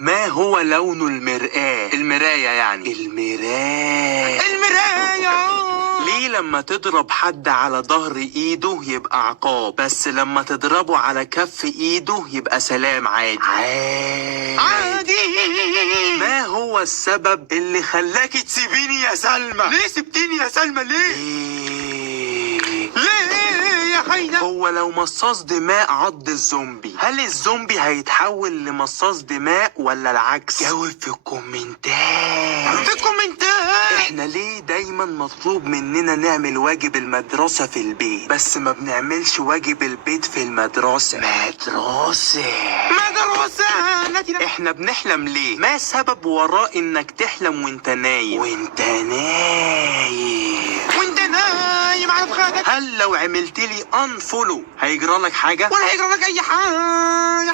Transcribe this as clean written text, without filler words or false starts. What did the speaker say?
ما هو لون المرآة؟ المراية يعني. المراية. ليه لما تضرب حد على ظهر ايده يبقى عقاب، بس لما تضربه على كف ايده يبقى سلام عادي؟ عادي. ما هو السبب اللي خلاكي تسيبيني يا سلمى؟ ليه سبتيني يا سلمى؟ ليه يا خينا؟ هو لو مصاص دماء عض الزومبي، هل الزومبي هيتحول لمصاص دماء ولا العكس؟ جاوب في الكومنتات. احنا ليه دايما مطلوب مننا نعمل واجب المدرسة في البيت بس ما بنعملش واجب البيت في المدرسة؟ مدرسة. احنا بنحلم ليه؟ ما سبب وراء انك تحلم وانت نايم؟ وانت نايم على فخادك. هل لو عملت لي انفولو هيجرى لك حاجة؟ ولا هيجرى لك اي حاجة.